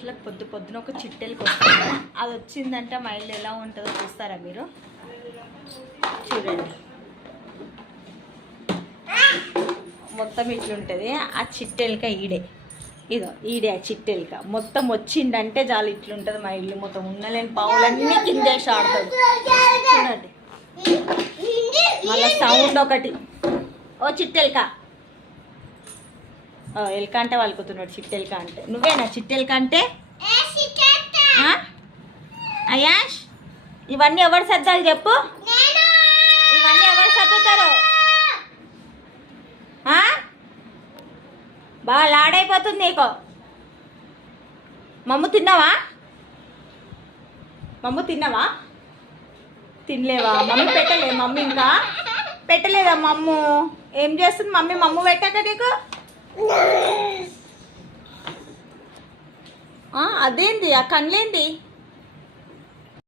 ఇంట్లో పొద్దు పొద్దున ఒక చిట్టెలకి వస్తుంది. అది వచ్చిందంటే మా ఇల్లు ఎలా ఉంటుందో చూస్తారా మీరు? చూడండి, మొత్తం ఇట్లుంటుంది. ఆ చిట్టెలక ఈడే ఆ చిట్టెలక మొత్తం వచ్చిందంటే చాలు ఇట్లుంటుంది మా ఇల్లు. మొత్తం ఉన్నలేని పావులన్నీ కిందేసి ఆడుతుంది. చూడండి, మళ్ళీ సౌండ్ ఒకటి. ఓ చిట్టెలక, ఎలక అంటే వాళ్ళకుతున్నాడు. చిట్టెలక అంటే నువ్వేనా? చిట్టెలక అంటే అయాష్, ఇవన్నీ ఎవరు సర్దాలి చెప్పు? ఇవన్నీ ఎవరు సర్దుతారు? బాగా లాడైపోతుంది నీకు. మమ్ము తిన్నావా? మమ్ము తిన్నావా? తినలేవా? మమ్మీ పెట్టలే? మమ్మీ ఇంకా పెట్టలేదా? మమ్ము ఏం చేస్తుంది మమ్మీ? మమ్ము పెట్టాక నీకు అదేంది? ఆ కళ్ళేంది?